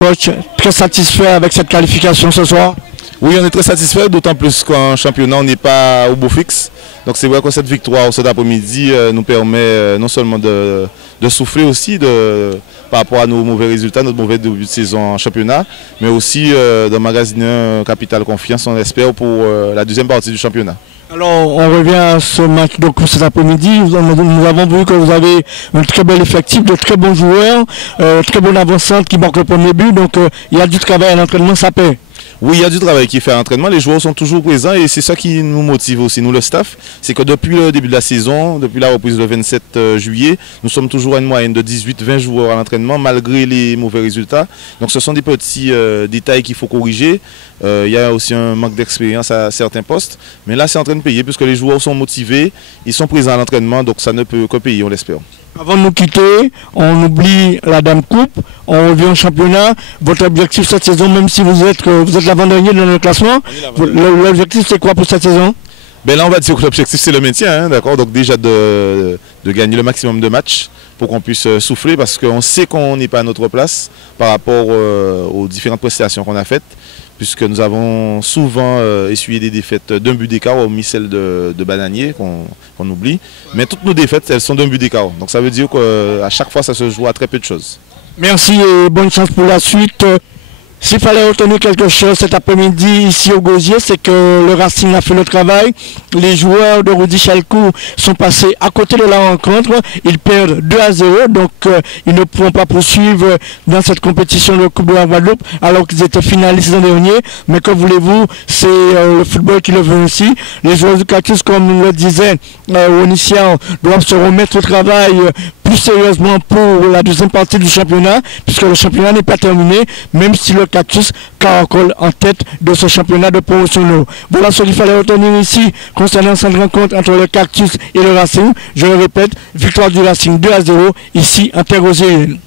Coach, très satisfait avec cette qualification ce soir? Oui, on est très satisfait, d'autant plus qu'en championnat, on n'est pas au beau fixe. Donc c'est vrai que cette victoire cet après-midi nous permet non seulement de souffler aussi par rapport à nos mauvais résultats, notre mauvais début de saison en championnat, mais aussi d'emmagasiner un capital confiance, on espère, pour la deuxième partie du championnat. Alors, on revient à ce match de cet après-midi. Nous avons vu que vous avez un très bel effectif, de très bons joueurs, très bonne avancante qui marque le premier but. Donc, il y a du travail à l'entraînement, ça paie. Oui, il y a du travail qui est fait à l'entraînement. Les joueurs sont toujours présents et c'est ça qui nous motive aussi, nous le staff. C'est que depuis le début de la saison, depuis la reprise le 27 juillet, nous sommes toujours à une moyenne de 18-20 joueurs à l'entraînement malgré les mauvais résultats. Donc ce sont des petits détails qu'il faut corriger. Il y a aussi un manque d'expérience à certains postes. Mais là, c'est en train de payer puisque les joueurs sont motivés, ils sont présents à l'entraînement, donc ça ne peut que payer, on l'espère. Avant de nous quitter, on oublie la Dame Coupe, on revient au championnat. Votre objectif cette saison, même si vous êtes l'avant-dernier dans le classement, l'objectif c'est quoi pour cette saison? Ben là, on va dire que l'objectif c'est le maintien, hein, d'accord. Donc déjà de gagner le maximum de matchs pour qu'on puisse souffler, parce qu'on sait qu'on n'est pas à notre place par rapport aux différentes prestations qu'on a faites, puisque nous avons souvent essuyé des défaites d'un but d'écart, hormis celle de Bananier qu'on oublie. Mais toutes nos défaites, elles sont d'un but d'écart. Donc ça veut dire qu'à chaque fois, ça se joue à très peu de choses. Merci et bonne chance pour la suite. S'il fallait retenir quelque chose cet après-midi ici au Gosier, c'est que le Racing a fait le travail. Les joueurs de Rudy Chalcou sont passés à côté de la rencontre. Ils perdent 2-0, donc ils ne pourront pas poursuivre dans cette compétition de Coupe de la Guadeloupe alors qu'ils étaient finalistes l'an dernier. Mais que voulez-vous, c'est le football qui le veut aussi. Les joueurs du Cactus, comme le disait Onisian, doivent se remettre au travail plus sérieusement pour la deuxième partie du championnat, puisque le championnat n'est pas terminé, même si le Cactus caracole en tête de ce championnat de promotion. Voilà ce qu'il fallait retenir ici concernant cette rencontre entre le Cactus et le Racing. Je le répète, victoire du Racing 2-0 ici en Terre-aux-Îles.